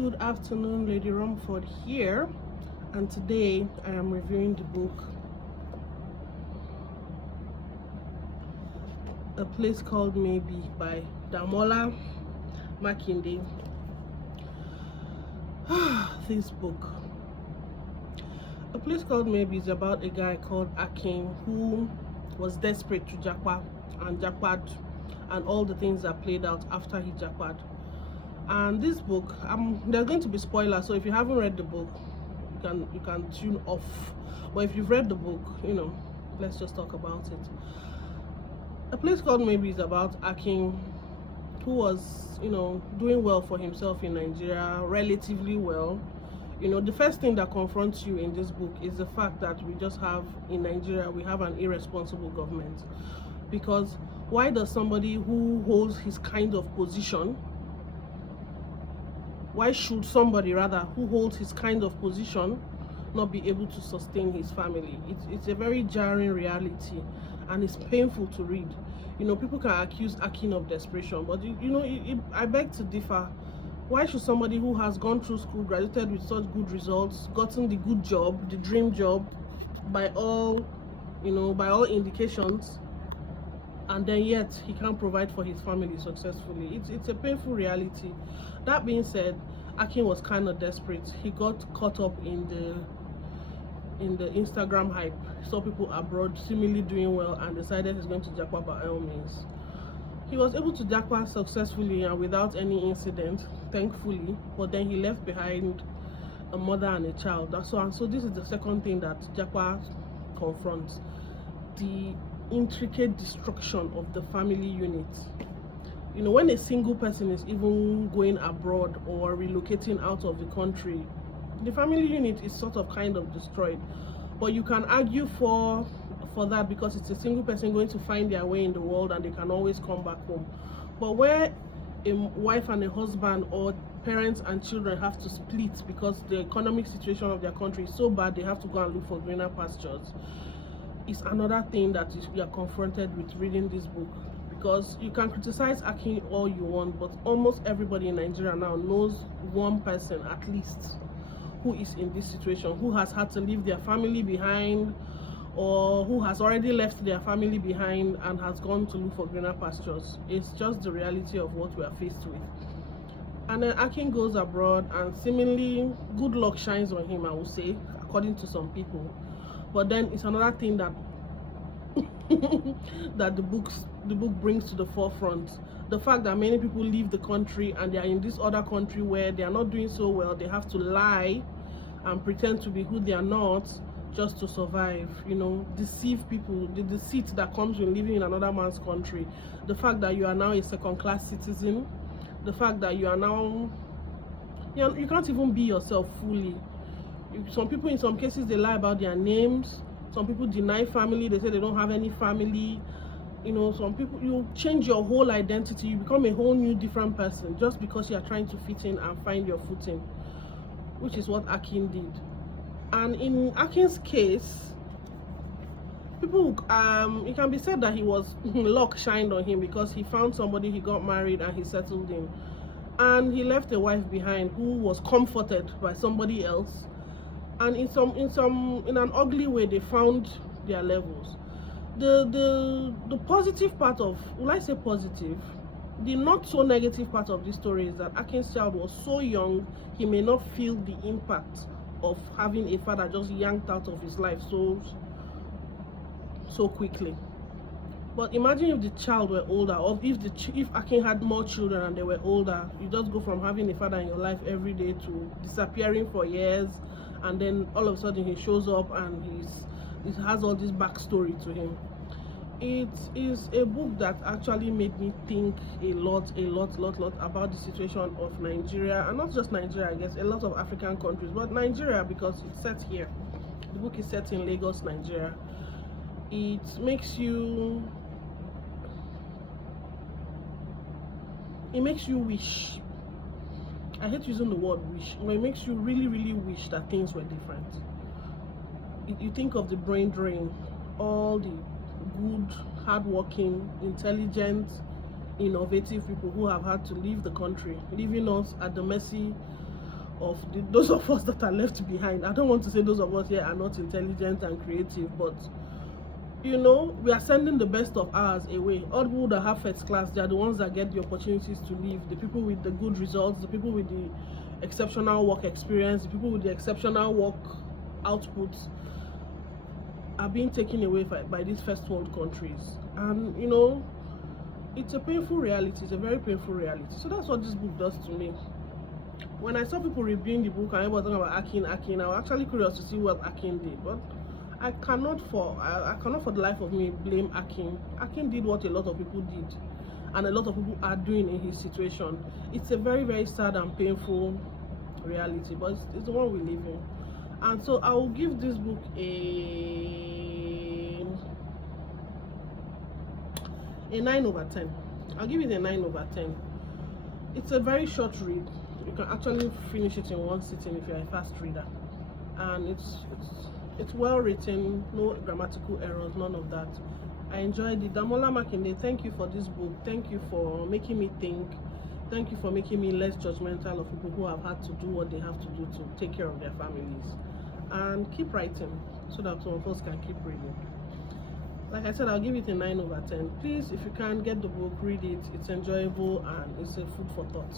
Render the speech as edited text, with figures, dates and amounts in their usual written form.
Good afternoon, Lady Rumford here, and today I am reviewing the book A Place Called Maybe by Damola Makinde. This book, A Place Called Maybe, is about a guy called Akin who was desperate to jackpot and and all the things that played out after he jackpot. And this book, there's going to be spoilers, so if you haven't read the book, you can tune off. But if you've read the book, let's just talk about it. A Place Called Maybe is about Akin, who was doing well for himself in Nigeria, relatively well. The first thing that confronts you in this book is the fact that in Nigeria we have an irresponsible government. Because why does somebody who holds his kind of position, why should somebody rather who holds his kind of position not be able to sustain his family? It's a very jarring reality, and it's painful to read. People can accuse Akin of desperation, but I beg to differ. Why should somebody who has gone through school, graduated with such good results, gotten the good job, the dream job, by all indications, and then yet he can't provide for his family successfully? It's a painful reality. That being said, Akin was kind of desperate. He got caught up in the Instagram hype. Saw people abroad seemingly doing well and decided he's going to jackpot by all means. He was able to jackpot successfully and without any incident, thankfully, but then he left behind a mother and a child. So this is the second thing that jackpot confronts: the intricate destruction of the family unit. When a single person is even going abroad or relocating out of the country, the family unit is sort of kind of destroyed. But you can argue for that because it's a single person going to find their way in the world and they can always come back home. But where a wife and a husband, or parents and children, have to split because the economic situation of their country is so bad they have to go and look for greener pastures, is another thing that you are confronted with reading this book. Because you can criticize Akin all you want, but almost everybody in Nigeria now knows one person at least who is in this situation, who has had to leave their family behind, or who has already left their family behind and has gone to look for greener pastures. It's just the reality of what we are faced with. And then Akin goes abroad and seemingly good luck shines on him, I would say, according to some people. But then it's another thing that that the book brings to the forefront: the fact that many people leave the country and they are in this other country where they are not doing so well. They have to lie and pretend to be who they are not just to survive. Deceive people. The deceit that comes with living in another man's country, the fact that you are now a second-class citizen, the fact that you are now you can't even be yourself fully. Some people, in some cases, they lie about their names. Some people deny family. They say they don't have any family. Some people, you change your whole identity. You become a whole new different person just because you are trying to fit in and find your footing, which is what Akin did. And in Akin's case, people, it can be said that he was luck shined on him because he found somebody, he got married, and he settled in. And he left a wife behind who was comforted by somebody else. And in an ugly way, they found their levels. The positive part of, will I say positive, the not so negative part of this story is that Akin's child was so young, he may not feel the impact of having a father just yanked out of his life so quickly. But imagine if the child were older, or if Akin had more children and they were older. You just go from having a father in your life every day to disappearing for years, and then all of a sudden he shows up and he has all this backstory to him. It is a book that actually made me think a lot about the situation of Nigeria, and not just Nigeria, I guess a lot of African countries, but Nigeria because it's set here. The book is set in Lagos, Nigeria. It makes you wish. I hate using the word wish, but it makes you really wish that things were different. You think of the brain drain, all the good, hardworking, intelligent, innovative people who have had to leave the country, leaving us at the mercy of those of us that are left behind. I don't want to say those of us here are not intelligent and creative, but you know, we are sending the best of ours away. All people that have first class, they are the ones that get the opportunities to live. The people with the good results, the people with the exceptional work experience, the people with the exceptional work outputs are being taken away by these first world countries. And you know, it's a painful reality. It's a very painful reality. So that's what this book does to me. When I saw people reviewing the book and everyone talking about Akin, I was actually curious to see what Akin did, but I cannot for the life of me blame Akin. Akin did what a lot of people did, and a lot of people are doing in his situation. It's a very, very sad and painful reality, but it's the one we live in. And so I will give this book a 9/10. I'll give it a 9/10. It's a very short read. You can actually finish it in one sitting if you're a fast reader, and it's well written, no grammatical errors, none of that. I enjoyed it. Damola Makinde, thank you for this book. Thank you for making me think. Thank you for making me less judgmental of people who have had to do what they have to do to take care of their families. And keep writing so that some of us can keep reading. Like I said, I'll give it a 9/10. Please, if you can, get the book, read it. It's enjoyable and it's a food for thought.